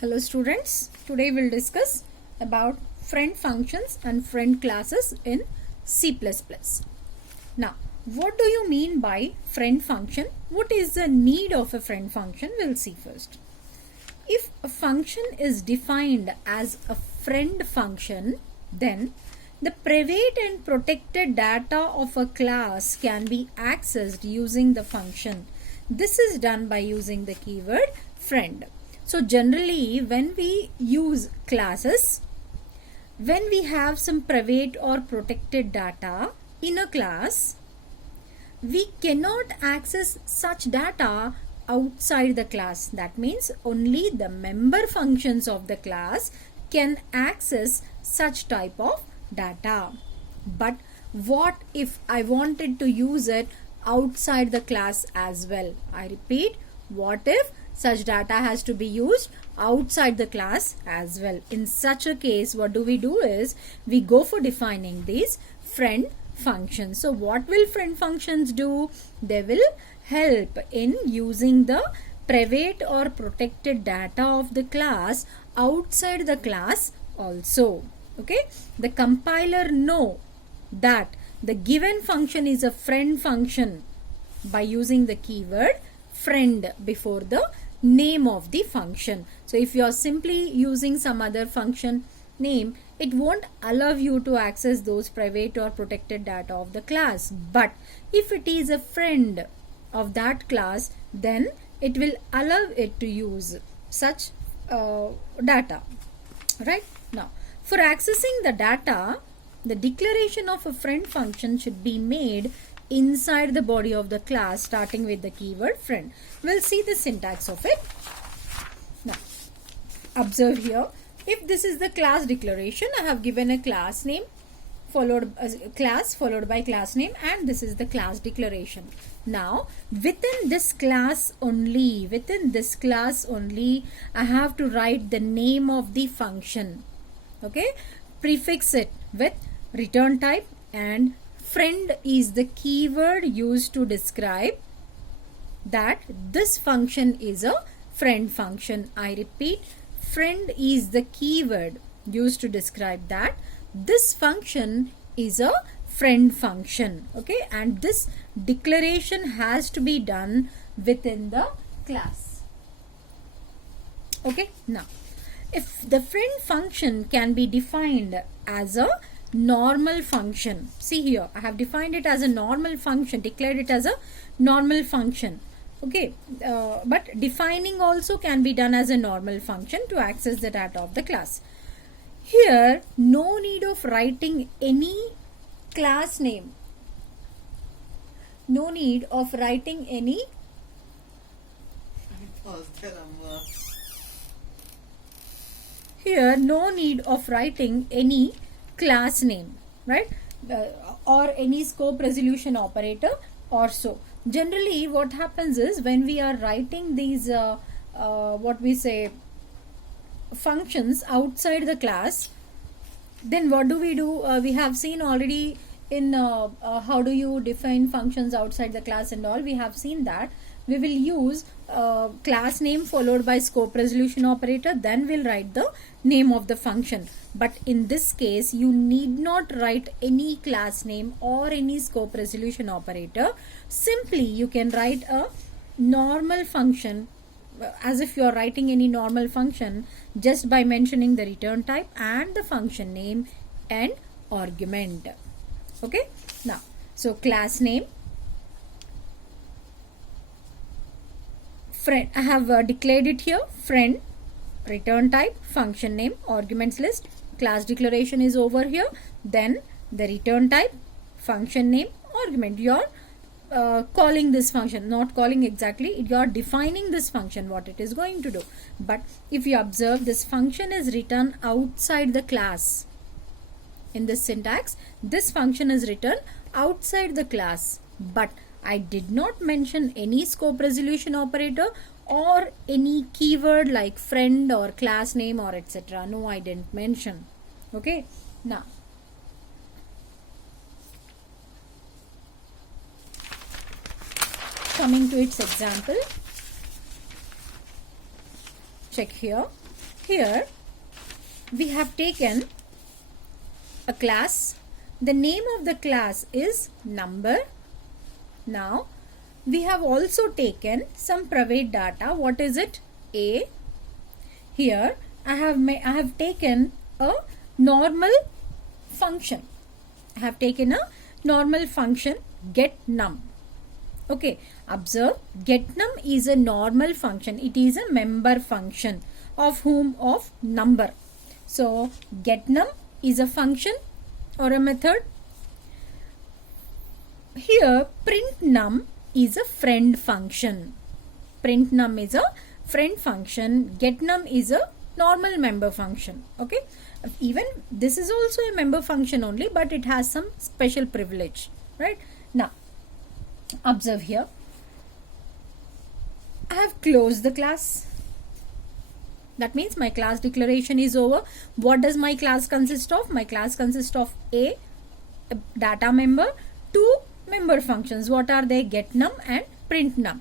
Hello students, today we'll discuss about friend functions and friend classes in C++. Now, what do you mean by friend function? What is the need of a friend function? We'll see first. If a function is defined as a friend function, then the private and protected data of a class can be accessed using the function. This is done by using the keyword friend. So generally when we use classes, when we have some private or protected data in a class, we cannot access such data outside the class. That means only the member functions of the class can access such type of data. But what if I wanted to use it outside the class as well? I repeat, what if such data has to be used outside the class as well? In such a case, what do? Is we go for defining these friend functions. So what will friend functions do? They will help in using the private or protected data of the class outside the class also. Okay, the compiler know that the given function is a friend function by using the keyword friend before the name of the function. So if you are simply using some other function name, it won't allow you to access those private or protected data of the class. But if it is a friend of that class, then it will allow it to use such data. Right? Now, for accessing the data, the declaration of a friend function should be made inside the body of the class, starting with the keyword friend. We'll see the syntax of it. Now, observe here. If this is the class declaration, I have given a class name followed by class name, and this is the class declaration. Now, within this class only, I have to write the name of the function. Okay, prefix it with return type, and friend is the keyword used to describe that this function is a friend function. I repeat, friend is the keyword used to describe that this function is a friend function. Okay, and this declaration has to be done within the class. Okay, now if the friend function can be defined as a normal function, see here, I have defined it as a normal function, declared it as a normal function. Okay, but defining also can be done as a normal function to access the data of the class. Here, no need of writing any class name. No need of writing any Here, no need of writing any class name, right? Or any scope resolution operator or so. Generally, what happens is when we are writing these, functions outside the class, then what do? We have seen already in how do you define functions outside the class and all. We have seen that we will use class name followed by scope resolution operator, then we'll write the name of the function. But in this case, you need not write any class name or any scope resolution operator. Simply you can write a normal function as if you are writing any normal function, just by mentioning the return type and the function name and argument. Okay, now so class name, friend, I have declared it here, friend, return type, function name, arguments list, class declaration is over here, then the return type, function name, argument. You are calling this function, not calling exactly, you are defining this function, what it is going to do. But if you observe, this function is written outside the class. In this syntax, this function is written outside the class, but I did not mention any scope resolution operator or any keyword like friend or class name or etc. No, I didn't mention. Okay, now coming to its example, check here. here we have taken a class. The name of the class is number. Now we have also taken some private data. What is it? A. Here I have taken a normal function. I have taken a normal function getNum. Okay, observe, getNum is a normal function. It is a member function of whom? Of number. So getNum is a function or a method. Here printNum is a friend function. printNum is a friend function. getNum is a normal member function. Okay, even this is also a member function only, but it has some special privilege, right? Now observe here, I have closed the class. That means my class declaration is over. What does my class consist of? My class consists of a data member, two member functions. What are they? getNum and printNum.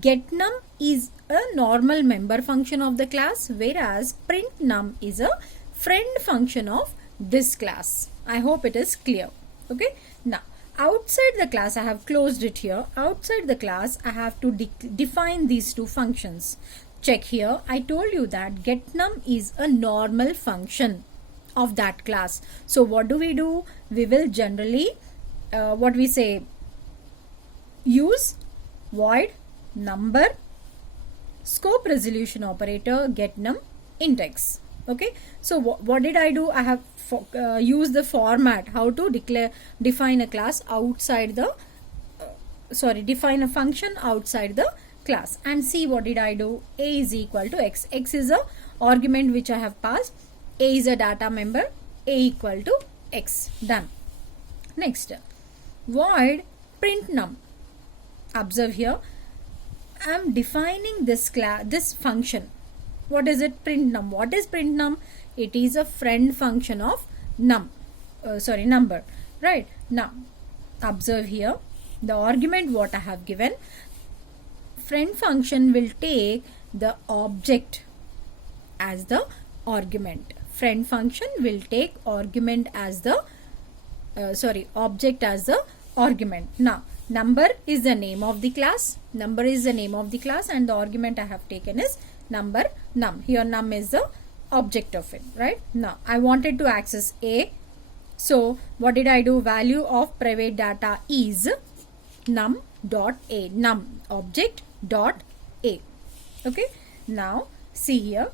getNum is a normal member function of the class, whereas printNum is a friend function of this class. I hope it is clear. Okay, now outside the class, I have closed it here. Outside the class, I have to define these two functions. Check here, I told you that getNum is a normal function of that class. So what do? We will generally use void number scope resolution operator getNum index. Okay, so what did I do? I have used the format how to define a class outside the define a function outside the class. And see, what did I do? A is equal to x. X is a argument which I have passed. A is a data member. A equal to x. Done. Next, void printNum. Observe here, I am defining this function. What is it? printNum. What is printNum? It is a friend function of number. Right. Now observe here, the argument what I have given, friend function will take the object as the argument. Friend function will take argument as the object as the argument. Now number is the name of the class. Number is the name of the class, and the argument I have taken is number num. Here num is the object of it, right? Now I wanted to access A. So what did I do? Value of private data is num dot A. Num object dot A. Okay. Now see here,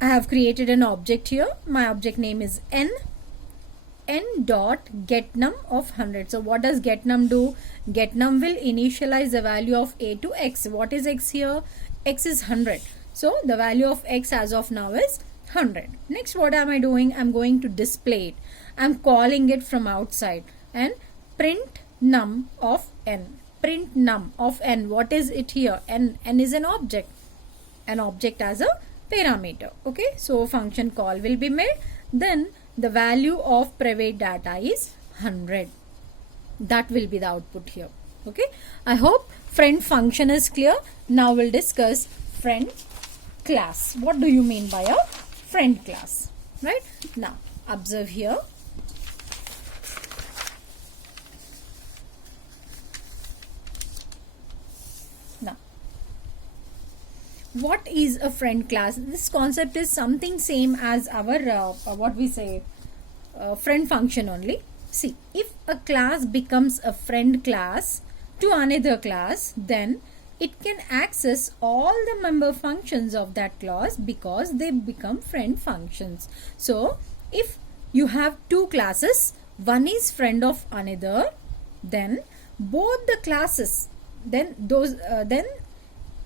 I have created an object here. My object name is n dot getNum of 100. So what does getNum do? getNum will initialize the value of A to x. What is x here? X is 100. So the value of x as of now is 100. Next, what am I doing? I'm going to display it. I'm calling it from outside, and print num of n. Print num of n. What is it here? N is an object. An object as a parameter. Okay, so function call will be made. Then the value of private data is 100. That will be the output here. Okay, I hope friend function is clear. Now we'll discuss friend class. What do you mean by a friend class? Right, now observe here, what is a friend class? This concept is something same as our friend function only. See, if a class becomes a friend class to another class, then it can access all the member functions of that class because they become friend functions. So if you have two classes, one is friend of another, then both the classes, then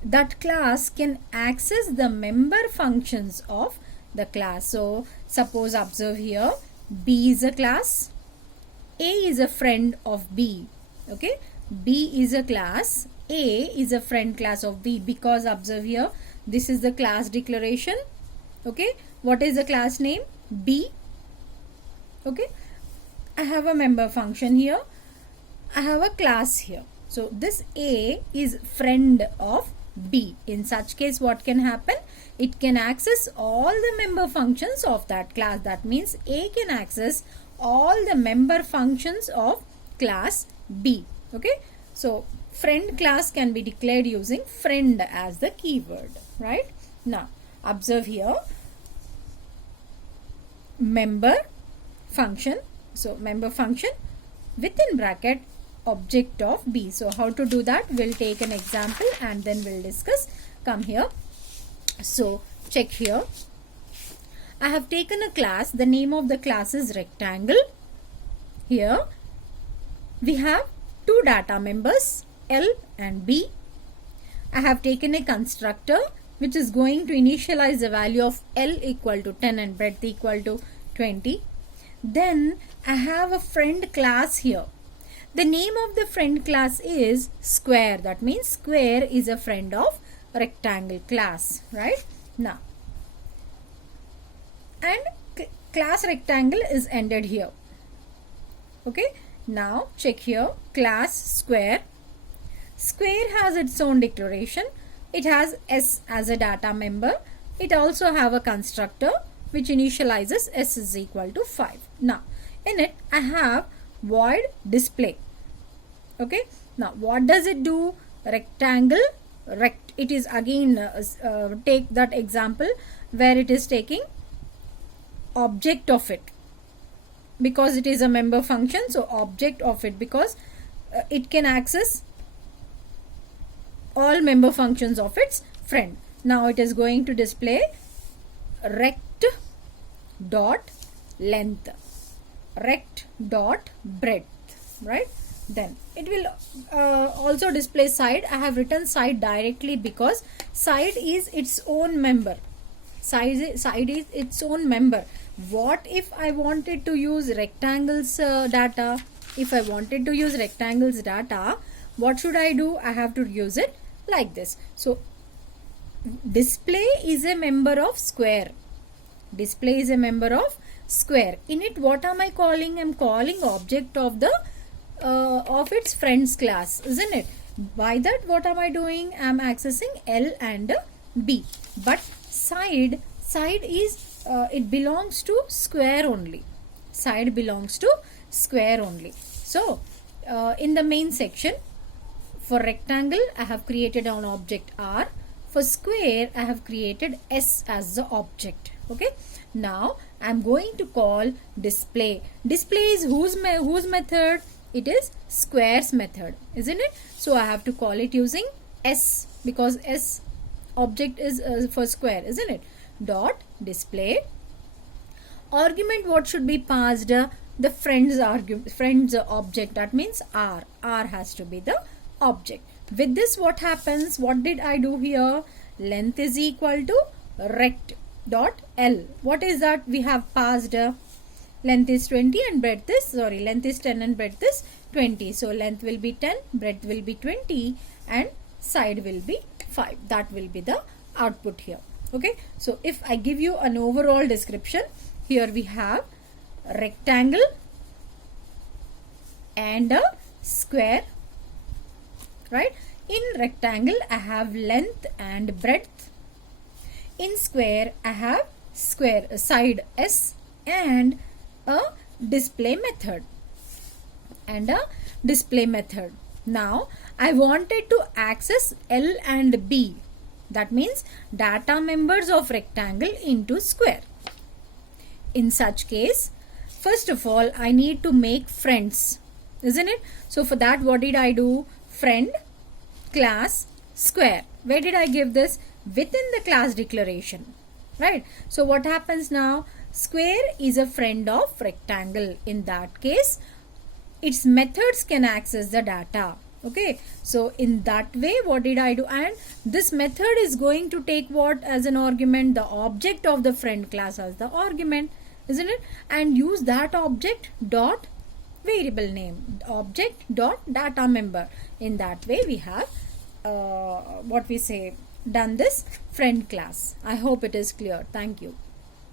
that class can access the member functions of the class. So suppose, observe here, B is a class, A is a friend of B. Okay, B is a class, A is a friend class of B, because observe here, this is the class declaration. Okay, what is the class name? B. Okay, I have a member function here, I have a class here. So this A is friend of B. In such case, what can happen? It can access all the member functions of that class. That means A can access all the member functions of class B. Okay. So friend class can be declared using friend as the keyword. Right. Now observe here. Member function. So member function within bracket object of B. So how to do that? We'll take an example and then we'll discuss. Come here. So check here. I have taken a class. The name of the class is rectangle. Here we have two data members L and B. I have taken a constructor which is going to initialize the value of L equal to 10 and breadth equal to 20. Then I have a friend class here. The name of the friend class is square. That means square is a friend of rectangle class, right? Now, and class rectangle is ended here. Okay. Now check here. Class square. Square has its own declaration. It has S as a data member. It also have a constructor which initializes S is equal to 5. Now in it I have void display. Okay. Now what does it do? Rectangle rect. It is again take that example where it is taking object of it because it is a member function. So object of it because it can access all member functions of its friend. Now it is going to display rect dot length, rect dot breadth, right? Then it will also display side. I have written side directly because side is its own member. Side is its own member. What if I wanted to use rectangles data? If I wanted to use rectangles data, what should I do? I have to use it like this. So display is a member of square. Display is a member of square. In it, what am I calling? I'm calling object of the of its friends class, isn't it? By that, what am I doing? I'm accessing L and B. But side is it belongs to square only. Side belongs to square only. So in the main section, for rectangle I have created an object R. For square I have created S as the object. Okay. Now I am going to call display. Display is whose method? It is square's method, isn't it? So I have to call it using S because S object is for square, isn't it? Dot display. Argument what should be passed? The friend's object. That means R. R has to be the object. With this what happens? What did I do here? Length is equal to rect dot L. What is that we have passed? Length is 20 and breadth is, length is 10 and breadth is 20. So length will be 10, breadth will be 20 and side will be 5. That will be the output here. Okay. So if I give you an overall description, here we have rectangle and a square, right? In rectangle I have length and breadth. In square I have side S and a display method Now I wanted to access L and B. That means data members of rectangle into square. In such case, first of all I need to make friends, isn't it? So for that what did I do? Friend class square. Where did I give this? Within the class declaration, right? So what happens now? Square is a friend of rectangle. In that case, its methods can access the data. Okay, so in that way what did I do? And this method is going to take what as an argument? The object of the friend class as the argument, isn't it? And use that object dot variable name, object dot data member. In that way we have done this friend class. I hope it is clear. Thank you.